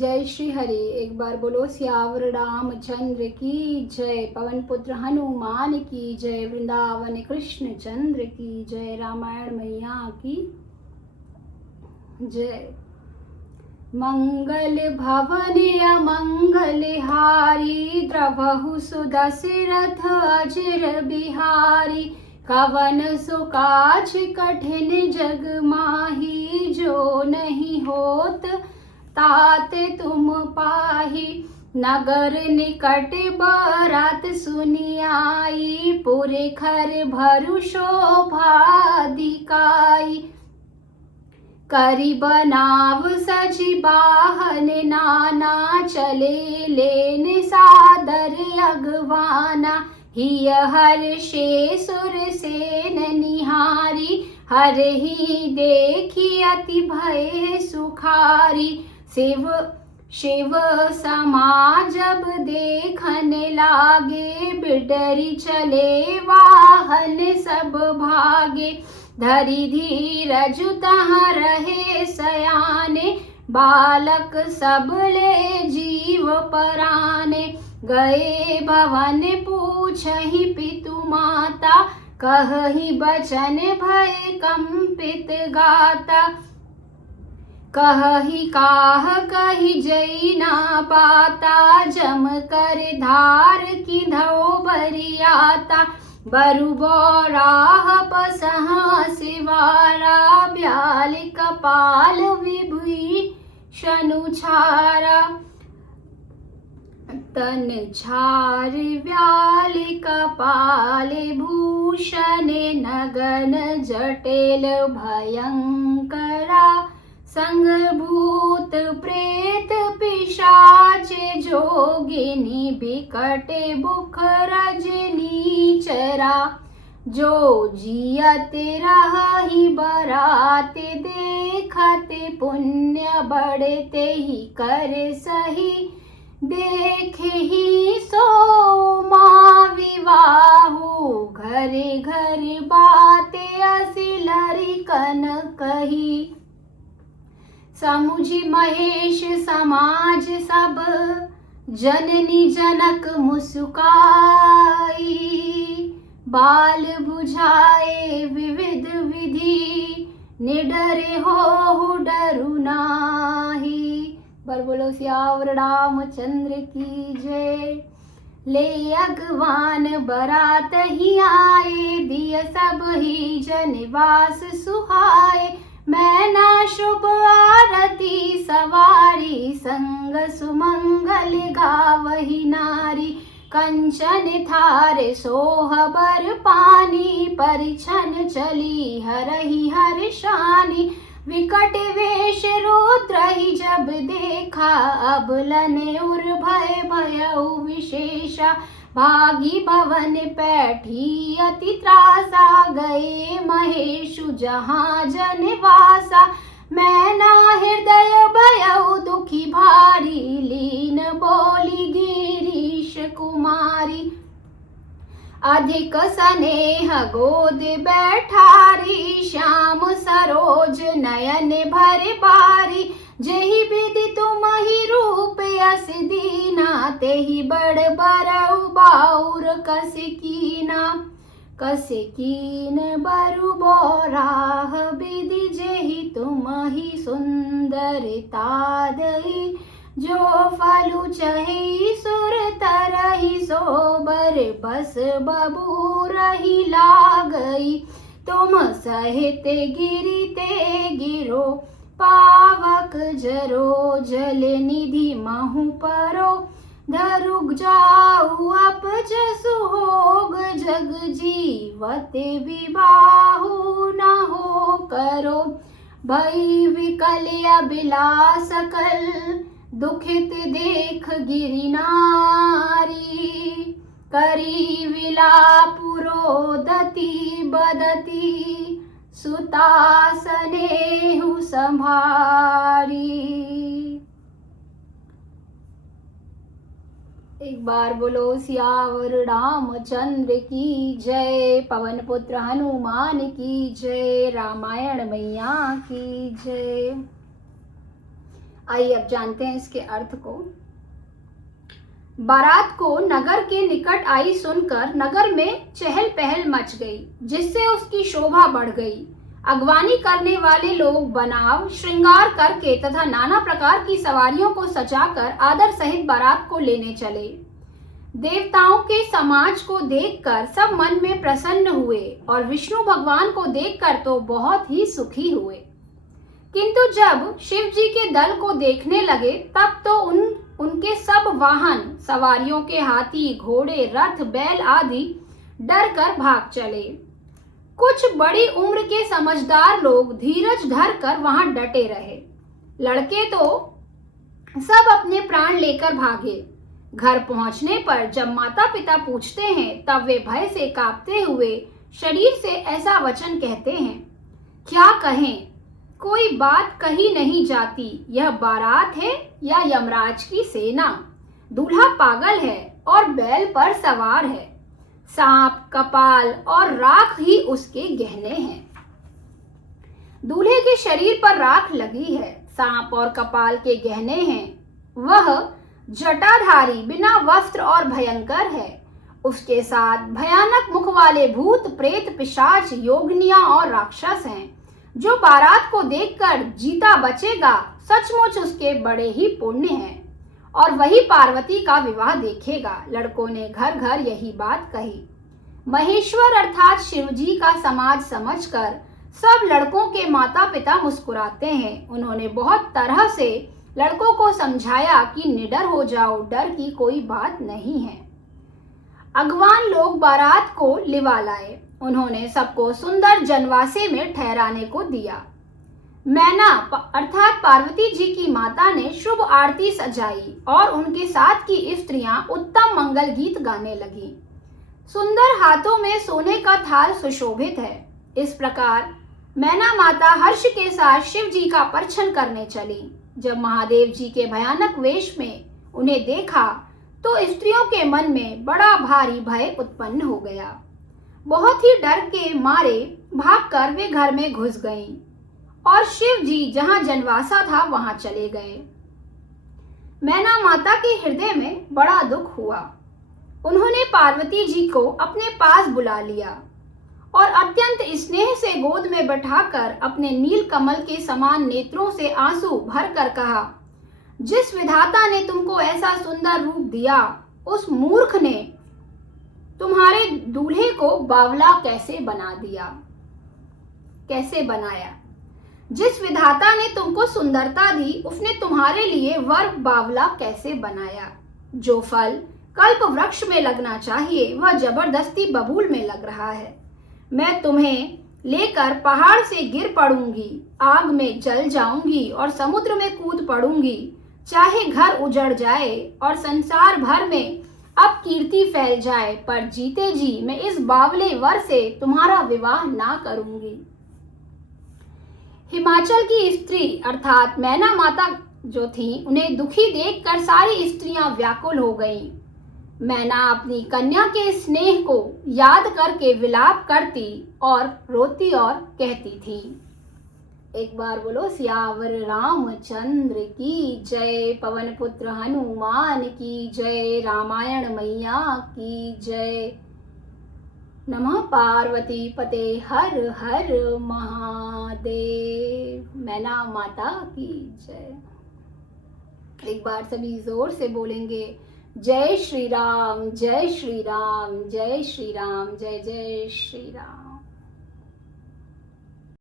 जय श्री हरि। एक बार बोलो सियावर रामचंद्र की जय, पवन पुत्र हनुमान की जय, वृंदावन कृष्ण चंद्र की जय, रामायण मैया की जय। मंगल भवन अमंगल हारी, द्रवहु सुदशरथ अजर बिहारी, कवन सुकाज कठिन जग माही, जो नहीं होत तात तुम पाही। नगर निकट बारात सुनी आई, पुरे खर भरु शोभा दिखाई, करी बनाव सजी बाहन नाना, चले लेन सादर अगवाना, हिय हर्षे सुर सेन निहारी, हर ही देखी अति भय सुखारी। शिव समाजब देखन लागे, बिडरी चले वाहन सब भागे, धरि धीरज तहाँ रहे सयाने, बालक सब ले जीव पराने, गए भवन पूछहि पितु माता, कहहि बचन भय कंपित गाता, कहहि काह कहि जई ना पाता, जम कर धार किधौ बरियाता, बरु बौराह पसहा सिवारा, ब्याल कपाल विभूषण छारा, तन छार व्याल कपाल भूषण, नगन जटिल भयंकरा, संग भूत प्रेत पिशाच जोगिनी, बिकट बुख रजनी चरा, जो जियत रही बरात देखत, पुण्य बढ़ते ही कर सही, देखे ही सो माँ विवाहु, घरे घर बाते असिलरी कन कही, समुझी महेश समाज सब, जननी जनक मुस्काई, बाल बुझाए विविध विधि, निडरे हो डरु नाही। बर बोलो सियावर रामचंद्र की जय। ले अगवान बरात ही आए, दिय सब ही जनवास सुहाए, मैना शुभ आरती सवारी, संग सुमंगल गावही नारी, कंचन थार सोहबर पानी, परिछन चली हरहि हर्षानी, विकट वेश रुद्र ही जब देखा, अबलन उर भय भयउ विशेषा, भागी भवन पैठी अति त्रासा, गए महेशु जहाँ जनवासा, मैना हृदय भयउ दुखी भारी, लीन बोली गिरीश कुमारी, अधिक स्नेह गोद बैठारी, श्याम सरोज नयन भर बारी, जेहि विधि तुम ही रूप यस दीना, तेहि बड़ बरउ बाउर कस कीन, बरु बौराह विधि, जेहि तुम ही सुंदरता दई, जो फलु चहि सुर तरहि, सोबर बस बबू रही लागई, तुम सहित गिरिते गिरो, पावक जरो जल निधि महु परो, धरुक जाऊ अपज सुहोग, जग जीवत विबाहु न हो करो, भई विकल अभिलाष सकल, दुखित देख गिरि नारी, करी विलाप रोदती बदती, सुता स्नेहु संभारी। एक बार बोलो सियावर रामचंद्र की जय, पवन पुत्र हनुमान की जय, रामायण मैया की जय। आइए अब जानते हैं इसके अर्थ को। बारात को नगर के निकट आई सुनकर नगर में चहल पहल मच गई, जिससे उसकी शोभा बढ़ गई। अगवानी करने वाले लोग बनाव श्रृंगार करके तथा नाना प्रकार की सवारियों को सजाकर आदर सहित बारात को लेने चले। देवताओं के समाज को देखकर सब मन में प्रसन्न हुए और विष्णु भगवान को देखकर तो बहुत ही सुखी हुए। किंतु जब शिव जी के दल को देखने लगे तब तो उनके सब वाहन, सवारियों के हाथी, घोड़े, रथ, बैल आदि डर कर भाग चले। कुछ बड़ी उम्र के समझदार लोग धीरज धर कर वहां डटे रहे। लड़के तो सब अपने प्राण लेकर भागे। घर पहुंचने पर जब माता पिता पूछते हैं तब वे भय से कांपते हुए शरीर से ऐसा वचन कहते हैं, क्या कहें, कोई बात कही नहीं जाती। यह बारात है या यमराज की सेना। दूल्हा पागल है और बैल पर सवार है। सांप, कपाल और राख ही उसके गहने हैं। दूल्हे के शरीर पर राख लगी है, सांप और कपाल के गहने हैं। वह जटाधारी, बिना वस्त्र और भयंकर है। उसके साथ भयानक मुख वाले भूत, प्रेत, पिशाच, योगिनियां और राक्षस हैं। जो बारात को देखकर जीता बचेगा सचमुच उसके बड़े ही पुण्य हैं और वही पार्वती का विवाह देखेगा। लड़कों ने घर घर यही बात कही। महेश्वर अर्थात शिव जी का समाज समझकर सब लड़कों के माता पिता मुस्कुराते हैं। उन्होंने बहुत तरह से लड़कों को समझाया कि निडर हो जाओ, डर की कोई बात नहीं है। अगवान लोग बारात को लिवा लाए। उन्होंने सबको सुंदर जनवासे में ठहराने को दिया। मैना अर्थात पार्वती जी की माता ने शुभ आरती सजाई और उनके साथ की स्त्रियां उत्तम मंगल गीत गाने लगीं। सुंदर हाथों में सोने का थाल सुशोभित है। इस प्रकार मैना माता हर्ष के साथ शिव जी का परछन करने चली। जब महादेव जी के भयानक वेश में उन्हें देखा तो स्त्रियों के मन में बड़ा भारी भय उत्पन्न हो गया। बहुत ही डर के मारे भागकर वे घर में घुस गईं और शिव जी जहां जनवासा था वहां चले गए। मैना माता के हृदय में बड़ा दुख हुआ। उन्होंने पार्वती जी को अपने पास बुला लिया और अत्यंत स्नेह से गोद में बैठाकर अपने नील कमल के समान नेत्रों से आंसू भर कर कहा, जिस विधाता ने तुमको ऐसा सुंदर रूप दिया, उस मूर्ख ने तुम्हारे दूल्हे को बावला कैसे बना दिया, कैसे बनाया। जिस विधाता ने तुमको सुंदरता दी, उसने तुम्हारे लिए वर बावला कैसे बनाया। जो फल कल्प वृक्ष में लगना चाहिए वह जबरदस्ती बबूल में लग रहा है। मैं तुम्हें लेकर पहाड़ से गिर पड़ूंगी, आग में जल जाऊंगी और समुद्र में कूद पड़ूंगी। चाहे घर उजड़ जाए और संसार भर में अब कीर्ति फैल जाए, पर जीते जी मैं इस बावले वर से तुम्हारा विवाह ना करूंगी। हिमाचल की स्त्री अर्थात मैना माता जो थी, उन्हें दुखी देखकर सारी स्त्रियां व्याकुल हो गईं। मैना अपनी कन्या के स्नेह को याद करके विलाप करती और रोती और कहती थी। एक बार बोलो सियावर रामचंद्र की जय, पवन पुत्र हनुमान की जय, रामायण मैया की जय। नमः पार्वती पते हर हर महादेव। मैना माता की जय। एक बार सभी जोर से बोलेंगे, जय श्री राम, जय श्री राम, जय श्री राम, जय जय श्री राम।